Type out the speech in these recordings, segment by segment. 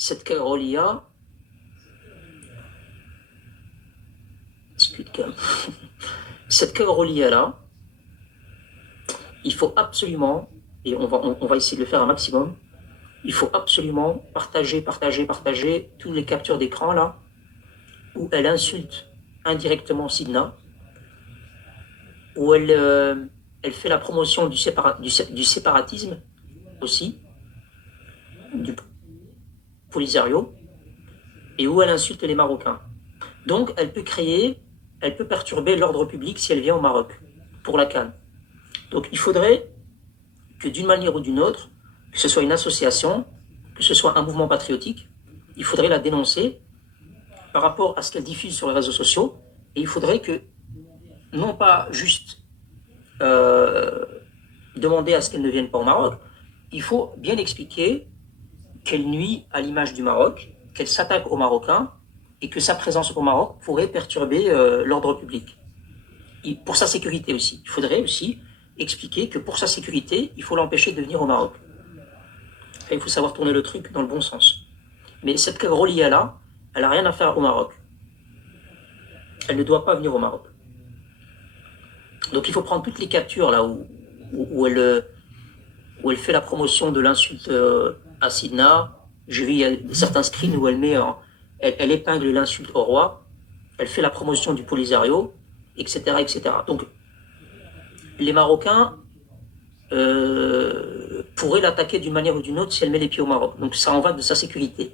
cette Karolia, cette Karolia-là, il faut absolument, et on va essayer de le faire un maximum, il faut absolument partager tous les captures d'écran là, où elle insulte indirectement Sidna, où elle fait la promotion du séparatisme aussi, du Polisario, et où elle insulte les Marocains. Donc elle peut perturber l'ordre public si elle vient au Maroc, pour la CAN. Donc il faudrait que d'une manière ou d'une autre, que ce soit une association, que ce soit un mouvement patriotique, il faudrait la dénoncer par rapport à ce qu'elle diffuse sur les réseaux sociaux, et il faudrait que, non pas juste demander à ce qu'elle ne vienne pas au Maroc, il faut bien expliquer qu'elle nuit à l'image du Maroc, qu'elle s'attaque aux Marocains, et que sa présence au Maroc pourrait perturber l'ordre public. Et pour sa sécurité aussi. Il faudrait aussi expliquer que pour sa sécurité, il faut l'empêcher de venir au Maroc. Et il faut savoir tourner le truc dans le bon sens. Mais cette Karolia-là, elle n'a rien à faire au Maroc. Elle ne doit pas venir au Maroc. Donc il faut prendre toutes les captures là où elle fait la promotion de l'insulte à Sidna. J'ai vu il y a certains screens où elle épingle l'insulte au roi, elle fait la promotion du Polisario, etc., etc. Donc les Marocains pourraient l'attaquer d'une manière ou d'une autre si elle met les pieds au Maroc. Donc ça en va de sa sécurité.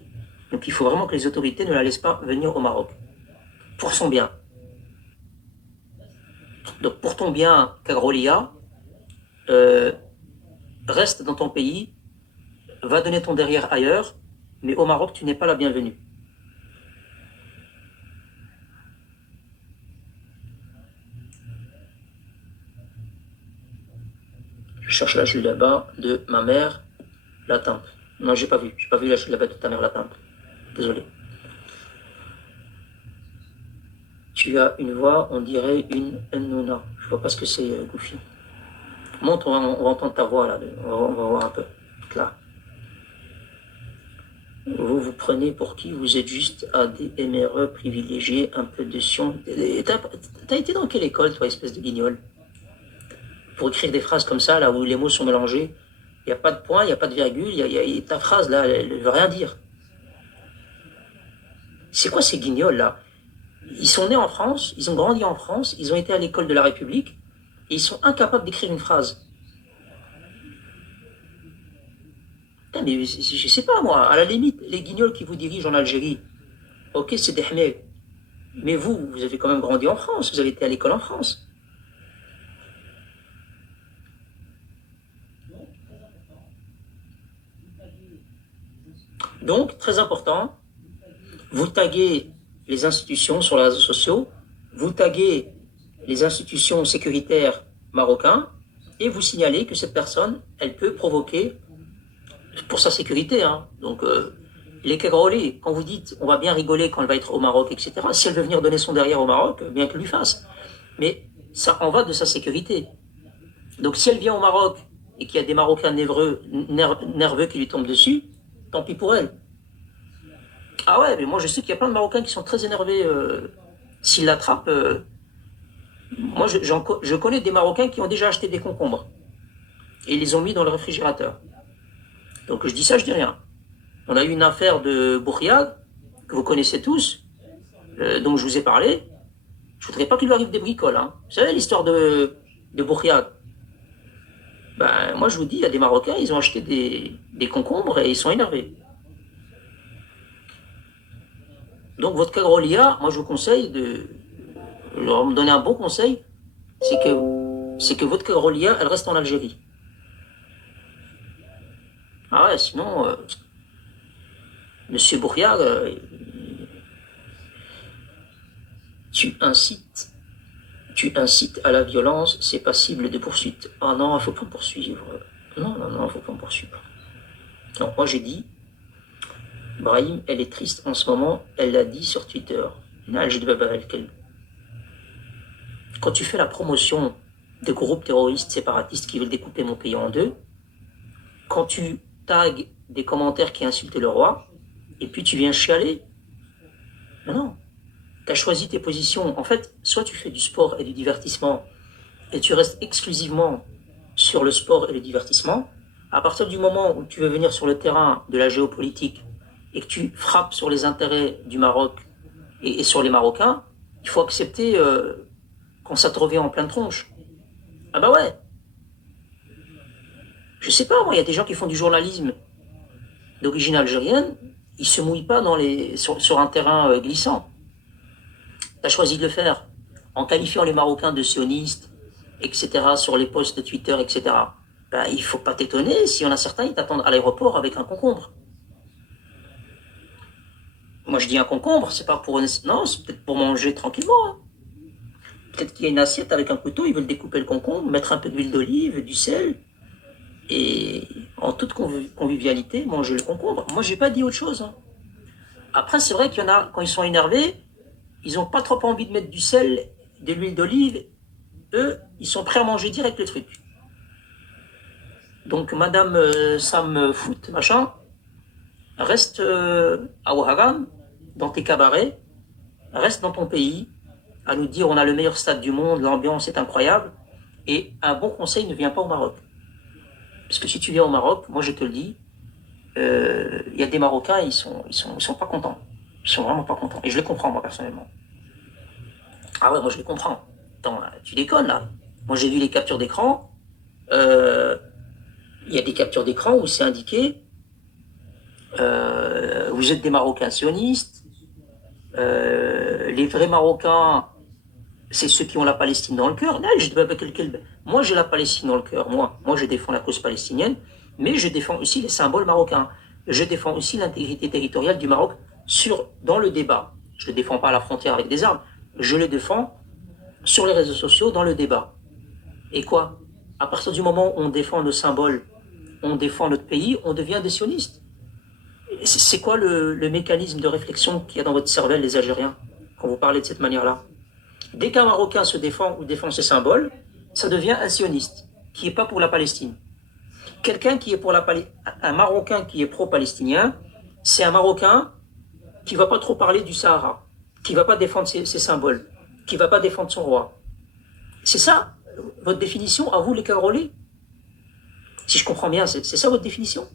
Donc il faut vraiment que les autorités ne la laissent pas venir au Maroc. Pour son bien. Donc pour ton bien, Kagrolia, reste dans ton pays, va donner ton derrière ailleurs, mais au Maroc, tu n'es pas la bienvenue. Je cherche la là-bas de ma mère, la tante. Non, j'ai pas vu la là-bas de ta mère, la tante. Désolé. Tu as une voix, on dirait une Nuna. Je vois pas ce que c'est, Goofy. Montre, on va entendre ta voix là. On va voir un peu. Là. Vous prenez pour qui? Vous êtes juste à des MRE privilégiés, un peu de sion. T'as été dans quelle école, toi, espèce de guignol? Pour écrire des phrases comme ça, là où les mots sont mélangés, il n'y a pas de point, il n'y a pas de virgule, ta phrase là, elle ne veut rien dire. C'est quoi ces guignols là? Ils sont nés en France, ils ont grandi en France, ils ont été à l'école de la République, et ils sont incapables d'écrire une phrase. Putain, mais je sais pas moi, à la limite, les guignols qui vous dirigent en Algérie, ok, c'est des hmels. Mais vous avez quand même grandi en France, vous avez été à l'école en France. Donc, très important, vous taguez les institutions sur les réseaux sociaux, vous taguez les institutions sécuritaires marocains et vous signalez que cette personne, elle peut provoquer, pour sa sécurité, hein, donc les Kagroli, quand vous dites on va bien rigoler quand elle va être au Maroc, etc., si elle veut venir donner son derrière au Maroc, bien qu'elle lui fasse. Mais ça en va de sa sécurité. Donc si elle vient au Maroc et qu'il y a des Marocains nerveux qui lui tombent dessus, tant pis pour elle. Ah ouais, mais moi je sais qu'il y a plein de Marocains qui sont très énervés. S'ils l'attrapent, moi je connais des Marocains qui ont déjà acheté des concombres et ils les ont mis dans le réfrigérateur. Donc je dis ça, je dis rien. On a eu une affaire de Bourriade, que vous connaissez tous, dont je vous ai parlé. Je voudrais pas qu'il lui arrive des bricoles. Hein. Vous savez l'histoire de Bourriade? Ben, moi je vous dis, il y a des Marocains, ils ont acheté des concombres et ils sont énervés. Donc votre Kagrolia, moi je vous conseille de leur me donner un bon conseil, c'est que votre Kagrolia, elle reste en Algérie. Ah ouais, sinon, Monsieur Bourriard, tu incites à la violence, c'est passible de poursuite. Ah non, il faut pas me poursuivre. Non, il faut pas me poursuivre. Non, moi j'ai dit, Brahim, elle est triste en ce moment, elle l'a dit sur Twitter. Quand tu fais la promotion des groupes terroristes séparatistes qui veulent découper mon pays en deux, quand tu tags des commentaires qui insultent le roi, et puis tu viens chialer. Non, non. Tu as choisi tes positions. En fait, soit tu fais du sport et du divertissement et tu restes exclusivement sur le sport et le divertissement. À partir du moment où tu veux venir sur le terrain de la géopolitique et que tu frappes sur les intérêts du Maroc et sur les Marocains, il faut accepter quand ça te revient en pleine tronche. Ah bah ouais. Je sais pas, moi, il y a des gens qui font du journalisme d'origine algérienne, ils se mouillent pas sur un terrain glissant. Tu as choisi de le faire en qualifiant les Marocains de sionistes, etc., sur les posts de Twitter, etc. Ben, il faut pas t'étonner si on a certains, ils t'attendent à l'aéroport avec un concombre. Moi, je dis un concombre, c'est pas pour... Non, c'est peut-être pour manger tranquillement. Hein. Peut-être qu'il y a une assiette avec un couteau, ils veulent découper le concombre, mettre un peu d'huile d'olive, du sel, et en toute convivialité, manger le concombre. Moi, j'ai pas dit autre chose. Hein. Après, c'est vrai qu'il y en a, quand ils sont énervés, ils n'ont pas trop envie de mettre du sel, de l'huile d'olive. Eux, ils sont prêts à manger direct le truc. Donc, Madame Sam Foot, machin, reste à Ouagan, dans tes cabarets, reste dans ton pays, à nous dire on a le meilleur stade du monde, l'ambiance est incroyable, et un bon conseil ne vient pas au Maroc. Parce que si tu viens au Maroc, moi je te le dis, y a des Marocains, ils sont pas contents. Ils sont vraiment pas contents. Et je les comprends, moi, personnellement. Ah ouais, moi je les comprends. Attends, tu déconnes, là. Moi j'ai vu les captures d'écran. Il y a des captures d'écran où c'est indiqué vous êtes des Marocains sionistes. Les vrais Marocains, c'est ceux qui ont la Palestine dans le cœur. Moi, j'ai la Palestine dans le cœur. Moi, je défends la cause palestinienne, mais je défends aussi les symboles marocains. Je défends aussi l'intégrité territoriale du Maroc dans le débat. Je ne le défends pas à la frontière avec des armes. Je le défends sur les réseaux sociaux dans le débat. Et quoi? À partir du moment où on défend nos symboles, on défend notre pays, on devient des sionistes. C'est quoi le mécanisme de réflexion qu'il y a dans votre cervelle, les Algériens, quand vous parlez de cette manière-là? Dès qu'un Marocain se défend ou défend ses symboles, ça devient un sioniste, qui n'est pas pour la Palestine. Quelqu'un qui est pour un Marocain qui est pro-palestinien, c'est un Marocain qui ne va pas trop parler du Sahara, qui ne va pas défendre ses symboles, qui ne va pas défendre son roi. C'est ça, votre définition, à vous les Cagrolais? Si je comprends bien, c'est ça votre définition?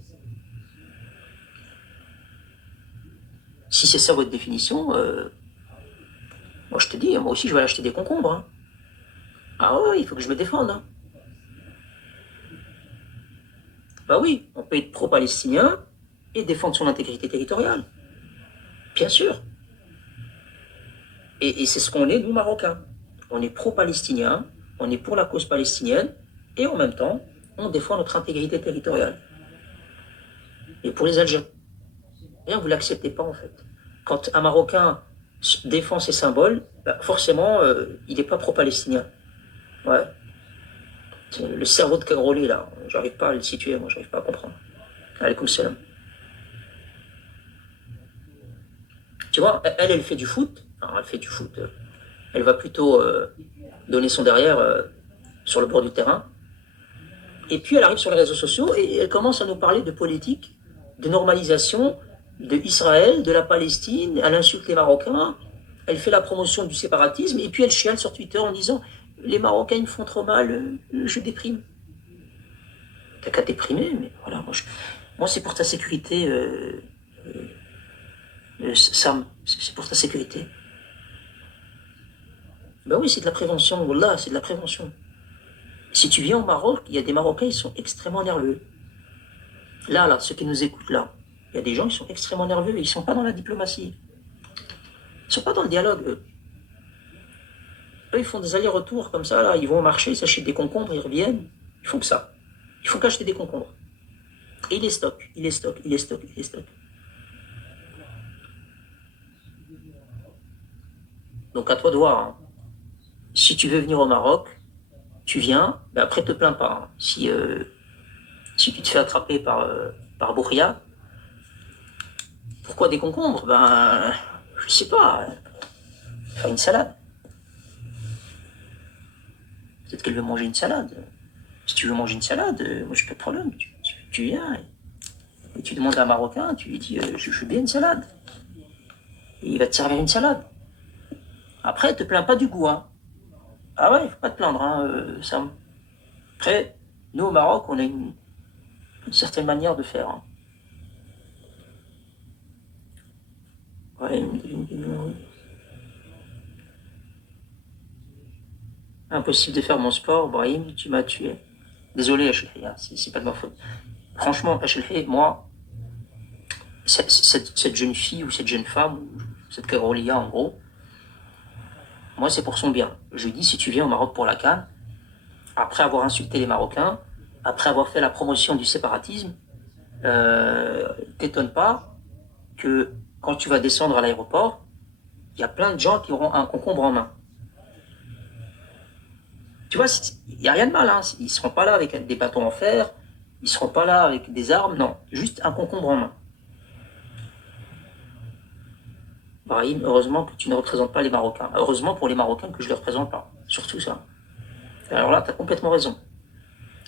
Si c'est ça votre définition, moi je te dis, moi aussi je vais aller acheter des concombres. Hein. Ah ouais, il faut que je me défende. Hein. Bah oui, on peut être pro-palestinien et défendre son intégrité territoriale. Bien sûr. Et c'est ce qu'on est, nous, Marocains. On est pro-palestinien, on est pour la cause palestinienne, et en même temps, on défend notre intégrité territoriale. Et pour les Algériens, vous ne l'acceptez pas, en fait. Quand un Marocain défend ses symboles, bah forcément, il n'est pas pro-palestinien. Ouais. Le cerveau de Cagrolé, là, j'arrive pas à le situer, moi, j'arrive pas à comprendre. Alaykoum salam. Tu vois, elle fait du foot. Alors, elle fait du foot. Elle va plutôt donner son derrière sur le bord du terrain. Et puis, elle arrive sur les réseaux sociaux et elle commence à nous parler de politique, de normalisation, de Israël, de la Palestine. Elle insulte les Marocains. Elle fait la promotion du séparatisme. Et puis, elle chiale sur Twitter en disant les Marocains ils me font trop mal, je déprime. T'as qu'à déprimer, mais voilà, moi c'est pour ta sécurité, Sam, c'est pour ta sécurité. Ben oui, c'est de la prévention, Wallah, c'est de la prévention. Si tu viens au Maroc, il y a des Marocains, ils sont extrêmement nerveux. Là, ceux qui nous écoutent là, il y a des gens qui sont extrêmement nerveux, ils sont pas dans la diplomatie. Ils sont pas dans le dialogue, eux. Eux, ils font des allers-retours comme ça, là, ils vont marcher, ils s'achètent des concombres, ils reviennent. Ils font que ça. Il faut qu'acheter des concombres. Et il les stocke, il les stocke, il les stocke, il les stocke. Donc à toi de voir. Hein. Si tu veux venir au Maroc, tu viens, ben après te plains pas. Hein. Si tu te fais attraper par Bourria, pourquoi des concombres? Ben, je sais pas, faire une salade. Peut-être qu'elle veut manger une salade. Si tu veux manger une salade, moi j'ai pas de problème. Tu viens. Et tu demandes à un Marocain, tu lui dis je veux bien une salade. Et il va te servir une salade. Après, te plains pas du goût. Hein. Ah ouais, il faut pas te plaindre, hein, Sam. Après, nous au Maroc, on a une certaine manière de faire. Hein. Ouais, impossible de faire mon sport, Brahim, tu m'as tué. Désolé, HLH, hein, c'est pas de ma faute. Franchement, HLH, moi, cette jeune fille ou cette jeune femme, ou cette Carolia en gros, moi c'est pour son bien. Je lui dis, si tu viens au Maroc pour la CAN, après avoir insulté les Marocains, après avoir fait la promotion du séparatisme, t'étonne pas que quand tu vas descendre à l'aéroport, il y a plein de gens qui auront un concombre en main. Tu vois, il n'y a rien de mal, hein. Ils ne seront pas là avec des bâtons en fer, ils ne seront pas là avec des armes, non, juste un concombre en main. Brahim, heureusement que tu ne représentes pas les Marocains. Heureusement pour les Marocains que je ne les représente pas. Surtout ça. Alors là, tu as complètement raison.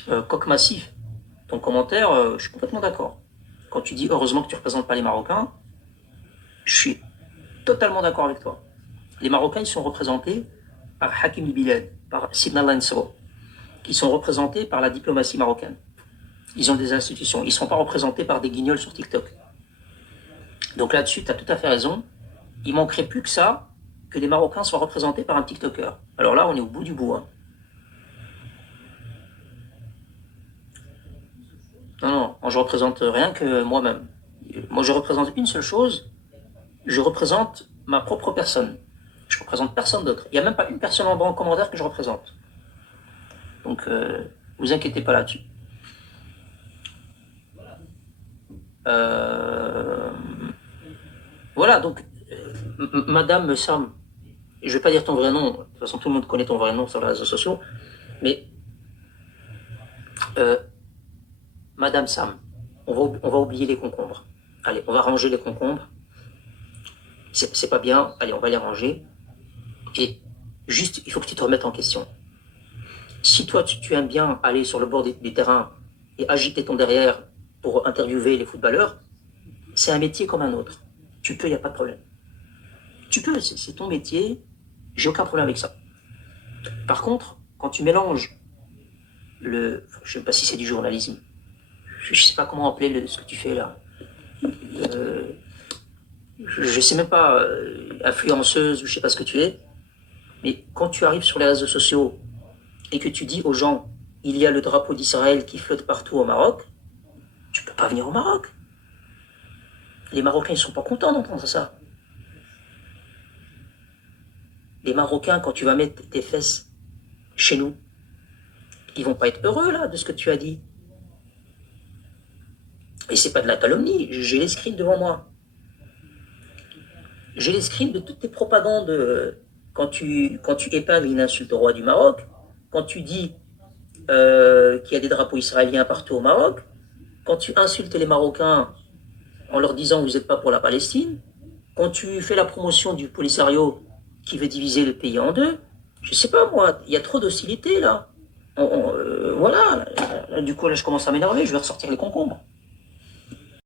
Coq massif, ton commentaire, je suis complètement d'accord. Quand tu dis heureusement que tu ne représentes pas les Marocains, je suis totalement d'accord avec toi. Les Marocains, ils sont représentés par Hakim Bilal, par Sidna Lansro, qui sont représentés par la diplomatie marocaine. Ils ont des institutions. Ils ne sont pas représentés par des guignols sur TikTok. Donc là-dessus, tu as tout à fait raison. Il manquerait plus que ça, que les Marocains soient représentés par un TikToker. Alors là, on est au bout du bout. Hein. Non, non, moi je représente rien que moi-même. Moi je représente une seule chose, je représente ma propre personne. Je représente personne d'autre. Il n'y a même pas une personne en bas en commentaire que je représente. Donc, vous inquiétez pas là-dessus. Voilà, donc, Madame Sam, je ne vais pas dire ton vrai nom, de toute façon tout le monde connaît ton vrai nom sur les réseaux sociaux, mais Madame Sam, on va oublier les concombres. Allez, on va ranger les concombres. C'est pas bien, allez, on va les ranger. Et juste, il faut que tu te remettes en question. Si toi, tu aimes bien aller sur le bord du terrain et agiter ton derrière pour interviewer les footballeurs, c'est un métier comme un autre. Tu peux, il n'y a pas de problème. Tu peux, c'est ton métier, j'ai aucun problème avec ça. Par contre, quand tu mélanges je ne sais pas si c'est du journalisme, je ne sais pas comment appeler ce que tu fais là. Je ne sais même pas, influenceuse ou je ne sais pas ce que tu es, mais quand tu arrives sur les réseaux sociaux et que tu dis aux gens, il y a le drapeau d'Israël qui flotte partout au Maroc, tu ne peux pas venir au Maroc. Les Marocains, ils ne sont pas contents d'entendre ça. Les Marocains, quand tu vas mettre tes fesses chez nous, ils vont pas être heureux là de ce que tu as dit. Et c'est pas de la calomnie, j'ai les scripts devant moi. J'ai les scripts de toutes tes propagandes. Quand tu épingles une insulte au roi du Maroc, quand tu dis qu'il y a des drapeaux israéliens partout au Maroc, quand tu insultes les Marocains en leur disant que vous n'êtes pas pour la Palestine, quand tu fais la promotion du Polisario qui veut diviser le pays en deux, je sais pas moi, il y a trop d'hostilité là. Voilà, du coup là je commence à m'énerver, je vais ressortir les concombres.